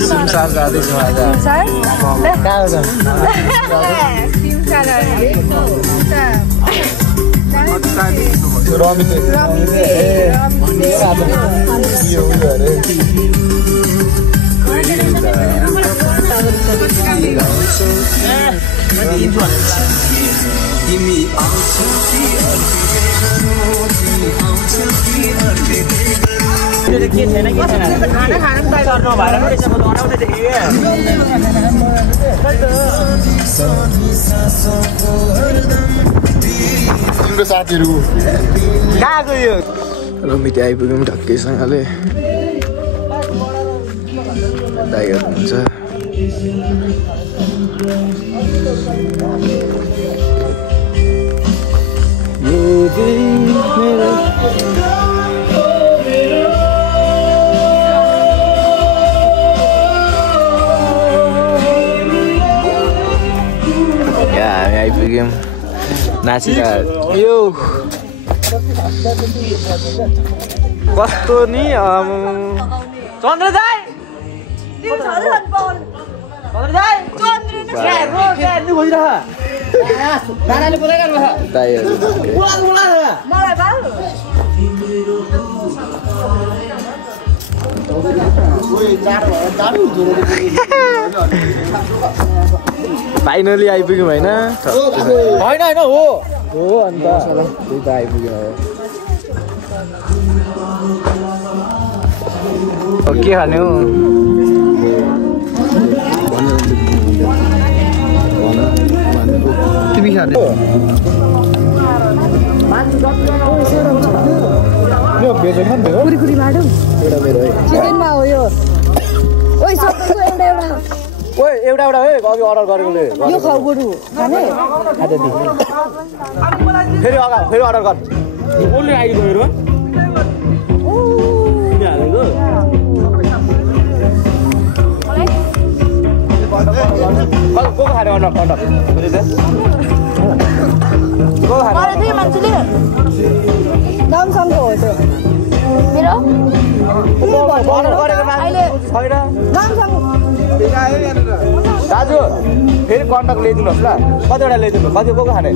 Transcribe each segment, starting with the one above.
सिमसार जाँदैछौँ आज कहाँ जाउँ तिम्रो साथीहरू कहाँ गयो र मिठी आइपुग्यौँ ढक्कैसँगले दाइहरू हुन्छ हामी आइपुग्यौँ नाचिरहेको यो कस्तो नि चन्द्र दाइ फाइनली आइपुग्यौँ होइन होइन होइन हो अन्त त्यही त आइपुग्यो के खाने हो तिमी खाने एउटा एउटा है अघि अर्डर गरेकोले फेरि अर्डर गर कसले आइदिएको मेरो को खाने अर्डर दाजु फेरि कन्ट्याक्ट ल्याइदिनुहोस् ल कतिवटा ल्याइदिनु कति को खाने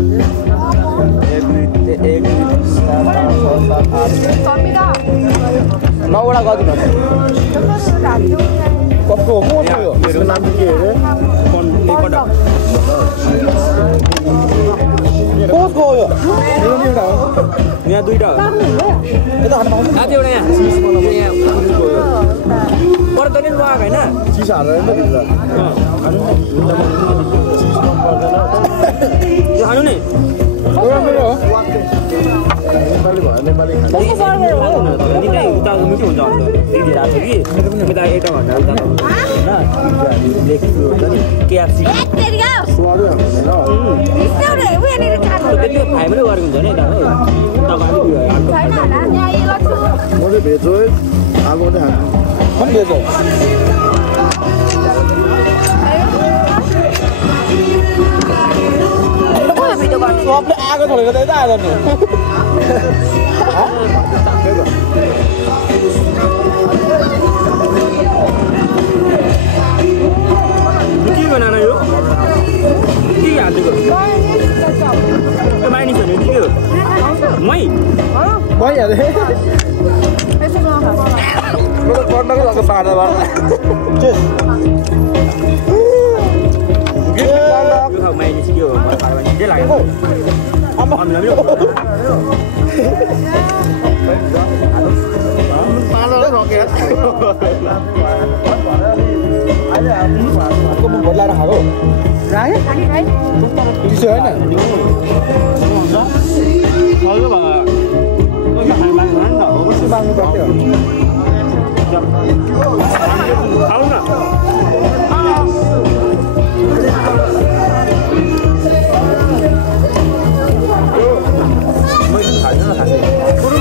9वटा गरिदिनुहोस् कसको हो मेरो नाम के अरे कसको हो यो यहाँ दुईटा हो यता खान पाउँछ आज एउटा यहाँ पर्दैन लगाएको होइन चिज हालेर खानु नि नेपाली मिठो हुन्छ KFC फाइबरै गरेको हुन्छ नि भेज हो आगो भेज हो सबले आगो छोडेको त यता आगो के बनाना यो के हालिदिएको माइनिस भने के हो मै हाले कर्णकै भएको पार्दा माइनिस के हो के लाग्यो बोलाएर खाएको चिसो होइन बाँध्नु पर्थ्यो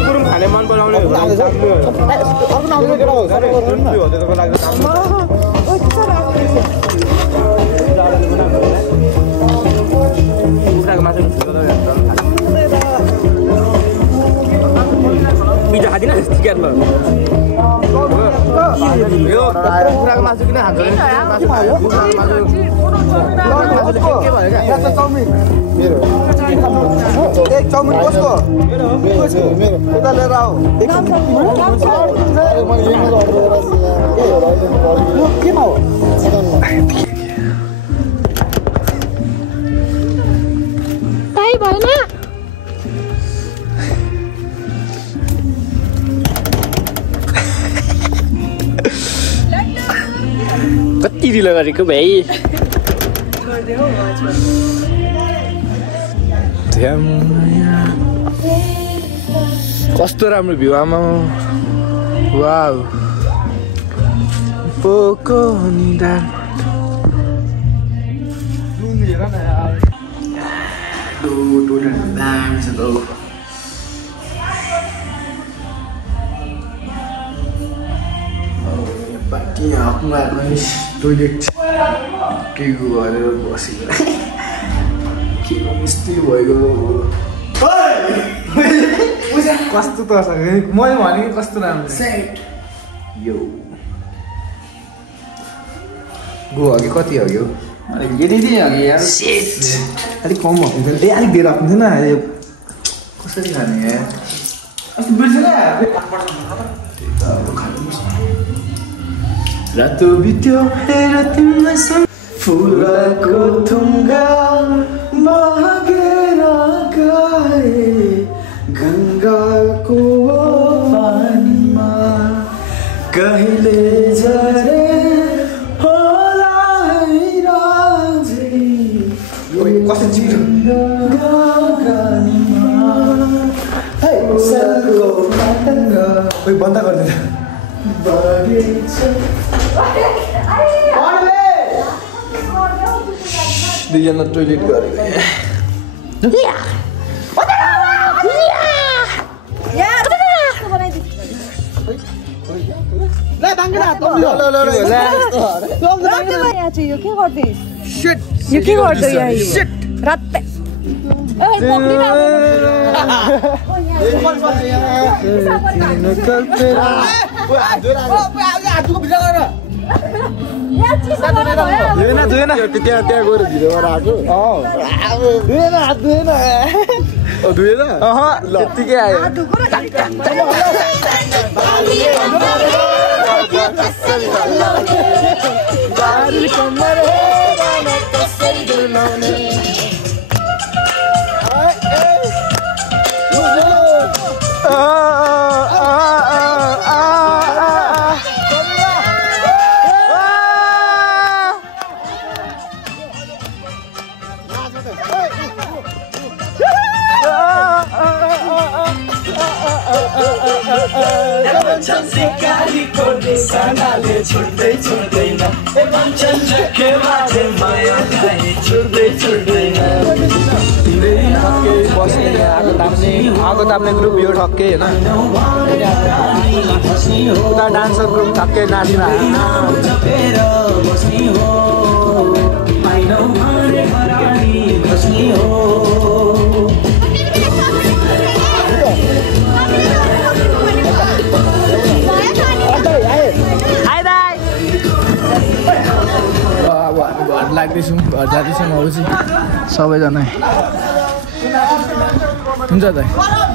गुरुङ खाने मन पराउने पिज्जा खाँदिन चिकनमा यो कुखुराको मासु किन खान्छ एक चाउमिन कसको यता लिएर आऊ केमा हो भएन कति ढिलो गरेको भाइ कस्तो राम्रो भ्यू आमा वाउ पोको निदान टोइलेट के गरेर बसेको के मिस्टेक भएको कस्तो त मैले भनेको कस्तो राम्रो यो गो अघि कति अघि अलिक कम भएको अलिक धेरै राख्नु थिएन कसरी खाने रातो बित्यो हेर तिमीलाई फुलको थुङ्गा बगेर गए गङ्गाको पानीमा कहिले झरे होला राजै कसरी छिटो बन्द गरिदिन्छ दुईजना टोइलेट गरेको त्यहाँ गएर भिडियोबाट आएको धुएन त्यत्तिकै आयो सिकारीको निशानाले छुट्दै छुट्दैन आगो ताप्ने ग्रुप यो ठक्कै होइन उता डान्सर ग्रुप ठक्कै नाच्न घर लाग्दैछौँ घर जाँदैछौँ आउँछु सबैजना हुन्छ त